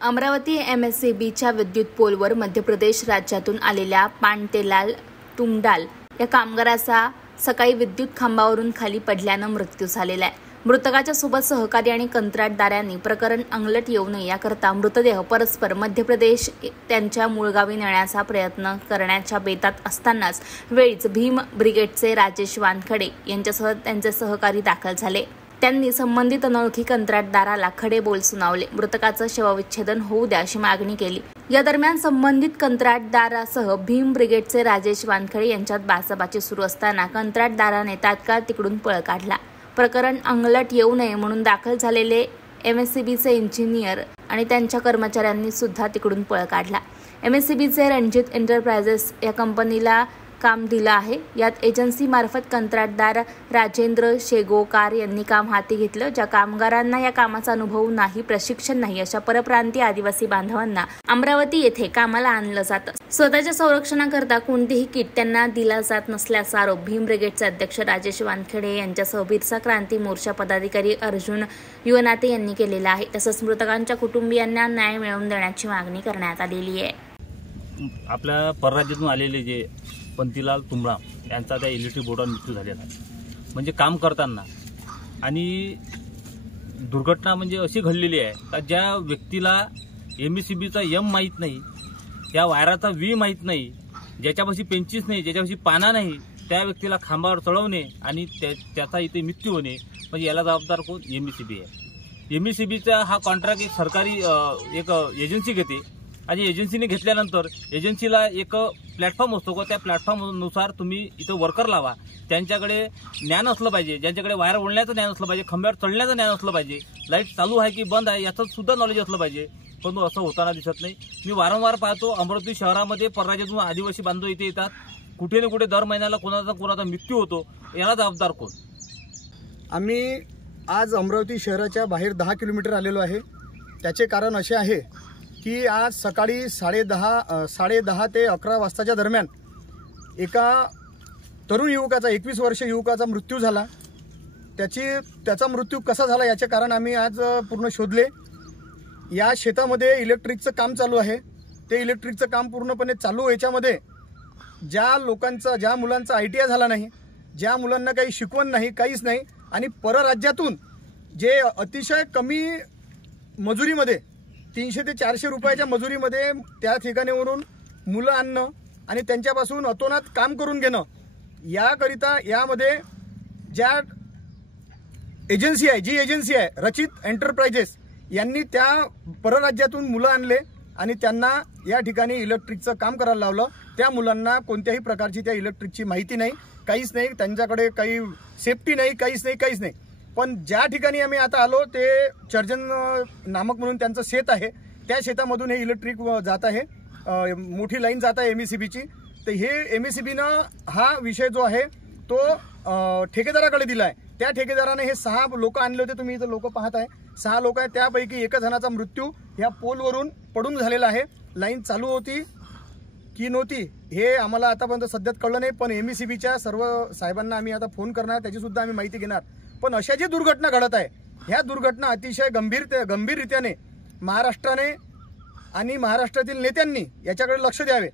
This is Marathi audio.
अमरावती एमएससीबीच्या विद्युत पोलवर मध्य प्रदेश राज्यातून आलेल्या पानतेलाल तुंगडाल या कामगाराचा सकाळी विद्युत खांबावरून खाली पडल्यानं मृत्यू झालेला आहे। मृतकाच्या सोबत सहकारी आणि कंत्राटदारांनी प्रकरण अंगलट येऊ नये याकरता मृतदेह परस्पर मध्य प्रदेश त्यांच्या मूळ गावी नेण्याचा प्रयत्न करण्याच्या बेतात असतानाच वेळीच भीम ब्रिगेडचे राजेश वानखडे यांच्यासह त्यांचे सहकारी दाखल झाले। त्यांनी संबंधित अनोळखी कंत्राटदाराला खडे बोल सुनावले। मृतकाचं शवविच्छेदन होऊ द्या अशी मागणी केली। या दरम्यान संबंधित कंत्राटदारासह भीम ब्रिगेडचे राजेश वानखडे यांच्यात बाचाबाची सुरू असताना कंत्राटदाराने तात्काळ तिकडून पळ काढला। प्रकरण अंगलट येऊ नये म्हणून दाखल झालेले एमएससीबीचे इंजिनियर आणि त्यांच्या कर्मचाऱ्यांनी सुद्धा तिकडून पळ काढला। एमएससीबीचे रणजित एंटरप्राइजेस या कंपनीला काम दिलं आहे। यात एजन्सी मार्फत कंत्राटदार राजेंद्र शेगोकार यांनी काम हाती घेतलं। ज्या कामगारांना या कामाचा अनुभव नाही, प्रशिक्षण नाही, अशा परप्रांतीय आदिवासी बांधवांना अमरावती येथे कामाला आणलं जातं। स्वतःच्या संरक्षणाकरता कोणतीही किट त्यांना दिला जात नसल्याचा आरोप भीम ब्रिगेडचे अध्यक्ष राजेश वानखेडे यांच्यासह बिरसा क्रांती मोर्चा पदाधिकारी अर्जुन युवनाते यांनी केलेला आहे। तसंच मृतकांच्या कुटुंबियांना न्याय मिळवून देण्याची मागणी करण्यात आलेली आहे। आपल्या परराज्यातून आलेले जे पंतीलाल तुंगडाल यांचा त्या इलेक्ट्रिक बोर्डावर मृत्यू झालेला आहे। म्हणजे काम करताना आणि दुर्घटना म्हणजे अशी घडलेली आहे का ज्या व्यक्तीला एमएससीबीचा एम माहीत नाही, या वायराचा व्ही माहीत नाही, ज्याच्यापाशी पेंचीस नाही, ज्याच्यापाशी पाना नाही, त्या व्यक्तीला खांबावर चढवणे आणि त्याचा इथे मृत्यू होणे, म्हणजे याला जबाबदार कोण? एमएससीबी आहे। एमएससीबीचा हा कॉन्ट्रॅक्ट एक सरकारी एक एजन्सी घेते आणि एजन्सीने घेतल्यानंतर एजन्सीला एक प्लॅटफॉर्म असतो का त्या प्लॅटफॉर्मनुसार तुम्ही इथं वर्कर लावा। त्यांच्याकडे ज्ञान असलं पाहिजे, ज्यांच्याकडे वायर ओढण्याचं ज्ञान असलं पाहिजे, खांब्यावर चढण्याचं ज्ञान असलं पाहिजे, लाईट चालू आहे की बंद आहे याचं सुद्धा नॉलेज असलं पाहिजे, पण असं होताना दिसत नाही। मी वारंवार पाहतो अमरावती शहरामध्ये परराज्यातून आदिवासी बांधव इथे येतात, कुठे ना कुठे दर महिन्याला कोणाचा मृत्यू होतो, याला जबाबदार कोण? आम्ही आज अमरावती शहराच्या बाहेर 10 किलोमीटर आलेलो आहे। त्याचे कारण असे आहे की आज सकाळी 10:30 ते 11 वाजताच्या दरम्यान एका तरुण युवकाचा 21 वर्ष युवकाचा मृत्यू झाला। त्याचा मृत्यू कसा झाला याचे कारण आम्ही आज पूर्ण शोधले। या शेतामध्ये इलेक्ट्रिकचं काम चालू आहे। ते इलेक्ट्रिकचं काम पूर्णपणे चालू याच्यामध्ये ज्या मुलांचा ITI झाला नाही, ज्या मुलांना काही शिकवण नाही, काहीच नाही, आणि परराज्यातून जे अतिशय कमी मजुरीमध्ये 300 ते 400 रुपयाच्या मजुरीमध्ये त्या ठिकाणीवरून मुलं आणणं आणि त्यांच्यापासून अतोनात काम करून घेणं, याकरिता यामध्ये जी एजन्सी आहे रचित एंटरप्राइजेस यांनी त्या परराज्यातून मुलं आणले आणि त्यांना या ठिकाणी इलेक्ट्रिकचं काम करायला लावलं। त्या मुलांना कोणत्याही प्रकारची त्या इलेक्ट्रिकची माहिती नाही, काहीच नाही, त्यांच्याकडे काही सेफ्टी नाही, काहीच नाही। पण ज्या ठिकाणी आम्ही आता आलो ते चर्जन नामक म्हणून त्यांचं शेत आहे, त्या शेतामधून हे इलेक्ट्रिक जात आहे, मोठी लाईन जात आहे एमएससीबीची। तर हे एमएससीबीनं हा विषय जो आहे तो ठेकेदाराकडे दिला आहे। त्या ठेकेदाराने हे 6 लोक आणले होते, तुम्ही इथं लोक पाहत आहे, 6 लोक आहेत, त्यापैकी एका जणाचा मृत्यू ह्या पोलवरून पडून झालेला आहे। लाईन चालू होती की नव्हती हे आम्हाला आतापर्यंत सध्यात कळलं नाही, पण एमएससीबीच्या सर्व साहेबांना आम्ही आता फोन करणार, त्याची सुद्धा आम्ही माहिती घेणार। पण अशा जी दुर्घटना घडत आहे, ह्या दुर्घटना अतिशय गंभीररीत्याने महाराष्ट्राने आणि महाराष्ट्रातील नेत्यांनी याच्याकडे लक्ष द्यावे।